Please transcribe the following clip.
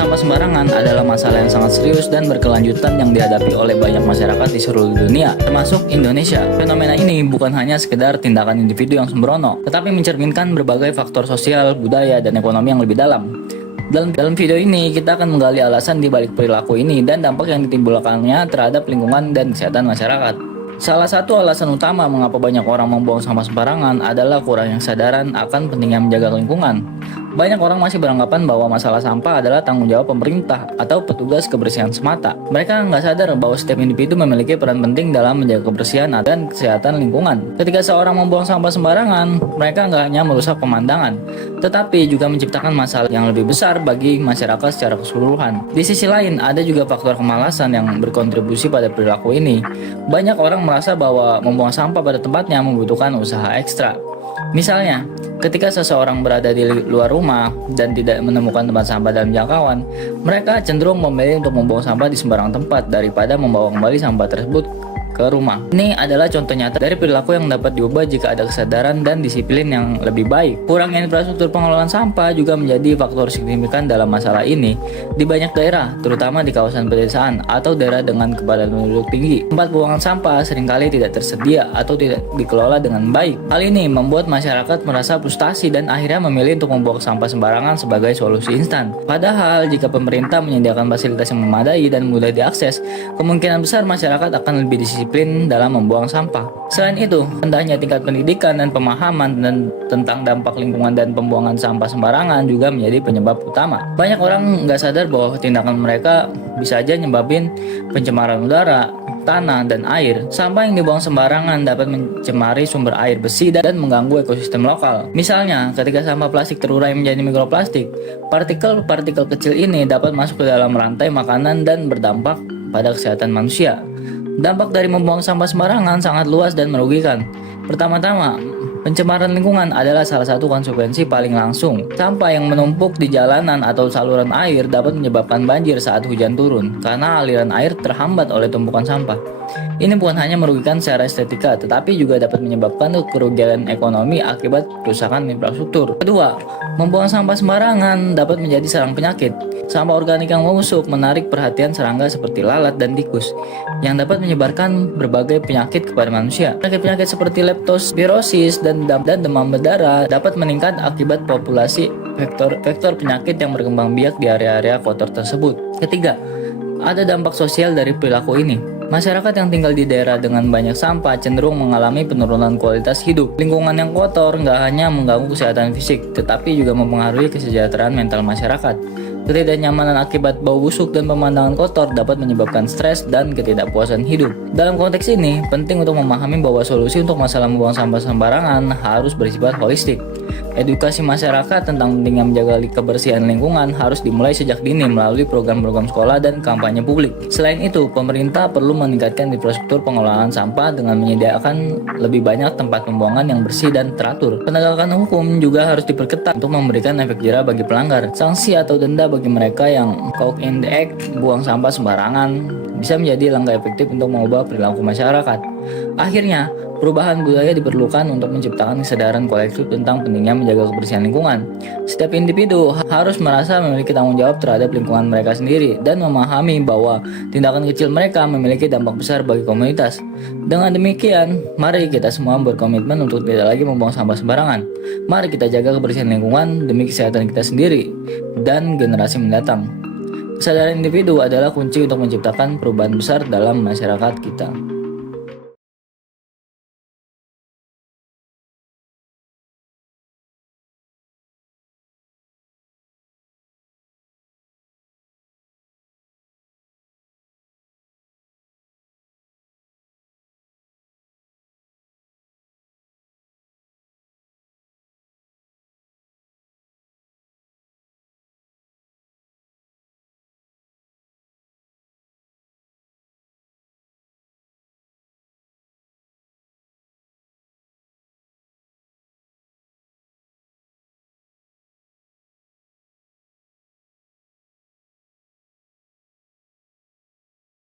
sampah sembarangan adalah masalah yang sangat serius dan berkelanjutan yang dihadapi oleh banyak masyarakat di seluruh dunia, termasuk Indonesia. Fenomena ini bukan hanya sekedar tindakan individu yang sembrono, tetapi mencerminkan berbagai faktor sosial, budaya, dan ekonomi yang lebih dalam. Dalam video ini, kita akan menggali alasan di balik perilaku ini dan dampak yang ditimbulkannya terhadap lingkungan dan kesehatan masyarakat. Salah satu alasan utama mengapa banyak orang membuang sampah sembarangan adalah kurangnya kesadaran akan pentingnya menjaga lingkungan. Banyak orang masih beranggapan bahwa masalah sampah adalah tanggung jawab pemerintah atau petugas kebersihan semata. Mereka nggak sadar bahwa setiap individu memiliki peran penting dalam menjaga kebersihan dan kesehatan lingkungan. Ketika seorang membuang sampah sembarangan, mereka nggak hanya merusak pemandangan, tetapi juga menciptakan masalah yang lebih besar bagi masyarakat secara keseluruhan. Di sisi lain, ada juga faktor kemalasan yang berkontribusi pada perilaku ini. Banyak orang merasa bahwa membuang sampah pada tempatnya membutuhkan usaha ekstra. Misalnya, ketika seseorang berada di luar rumah dan tidak menemukan tempat sampah dalam jangkauan, mereka cenderung memilih untuk membuang sampah di sembarang tempat daripada membawa kembali sampah tersebut ke rumah. Ini adalah contoh nyata dari perilaku yang dapat diubah jika ada kesadaran dan disiplin yang lebih baik. Kurangnya infrastruktur pengelolaan sampah juga menjadi faktor signifikan dalam masalah ini. Di banyak daerah, terutama di kawasan pedesaan atau daerah dengan kepadatan penduduk tinggi, tempat buangan sampah seringkali tidak tersedia atau tidak dikelola dengan baik. Hal ini membuat masyarakat merasa frustasi dan akhirnya memilih untuk membuang sampah sembarangan sebagai solusi instan. Padahal, jika pemerintah menyediakan fasilitas yang memadai dan mudah diakses, kemungkinan besar masyarakat akan lebih disiplin dalam membuang sampah. Selain itu, rendahnya tingkat pendidikan dan pemahaman tentang dampak lingkungan dan pembuangan sampah sembarangan juga menjadi penyebab utama. Banyak orang nggak sadar bahwa tindakan mereka bisa aja nyebabin pencemaran udara, tanah, dan air. Sampah yang dibuang sembarangan dapat mencemari sumber air bersih dan mengganggu ekosistem lokal. Misalnya, ketika sampah plastik terurai menjadi mikroplastik, partikel-partikel kecil ini dapat masuk ke dalam rantai makanan dan berdampak pada kesehatan manusia. Dampak dari membuang sampah sembarangan sangat luas dan merugikan. Pertama-tama, pencemaran lingkungan adalah salah satu konsekuensi paling langsung. Sampah yang menumpuk di jalanan atau saluran air dapat menyebabkan banjir saat hujan turun, karena aliran air terhambat oleh tumpukan sampah. Ini bukan hanya merugikan secara estetika, tetapi juga dapat menyebabkan kerugian ekonomi akibat kerusakan infrastruktur. Kedua, membuang sampah sembarangan dapat menjadi sarang penyakit. Sampah organik yang membusuk menarik perhatian serangga seperti lalat dan tikus, yang dapat menyebarkan berbagai penyakit kepada manusia. Penyakit-penyakit seperti leptospirosis dan demam berdarah dapat meningkat akibat populasi vektor penyakit yang berkembang biak di area-area kotor tersebut. Ketiga, ada dampak sosial dari perilaku ini. Masyarakat yang tinggal di daerah dengan banyak sampah cenderung mengalami penurunan kualitas hidup. Lingkungan yang kotor nggak hanya mengganggu kesehatan fisik, tetapi juga mempengaruhi kesejahteraan mental masyarakat. Ketidaknyamanan akibat bau busuk dan pemandangan kotor dapat menyebabkan stres dan ketidakpuasan hidup. Dalam konteks ini, penting untuk memahami bahwa solusi untuk masalah membuang sampah sembarangan harus bersifat holistik. Edukasi masyarakat tentang pentingnya menjaga kebersihan lingkungan harus dimulai sejak dini melalui program-program sekolah dan kampanye publik. Selain itu, pemerintah perlu meningkatkan infrastruktur pengelolaan sampah dengan menyediakan lebih banyak tempat pembuangan yang bersih dan teratur. Penegakan hukum juga harus diperketat untuk memberikan efek jera bagi pelanggar. Sanksi atau denda bagi mereka yang caught in the act buang sampah sembarangan bisa menjadi langkah efektif untuk mengubah perilaku masyarakat. Akhirnya, perubahan budaya diperlukan untuk menciptakan kesadaran kolektif tentang pentingnya menjaga kebersihan lingkungan. Setiap individu harus merasa memiliki tanggung jawab terhadap lingkungan mereka sendiri dan memahami bahwa tindakan kecil mereka memiliki dampak besar bagi komunitas. Dengan demikian, mari kita semua berkomitmen untuk tidak lagi membuang sampah sembarangan. Mari kita jaga kebersihan lingkungan demi kesehatan kita sendiri dan generasi mendatang. Kesadaran individu adalah kunci untuk menciptakan perubahan besar dalam masyarakat kita.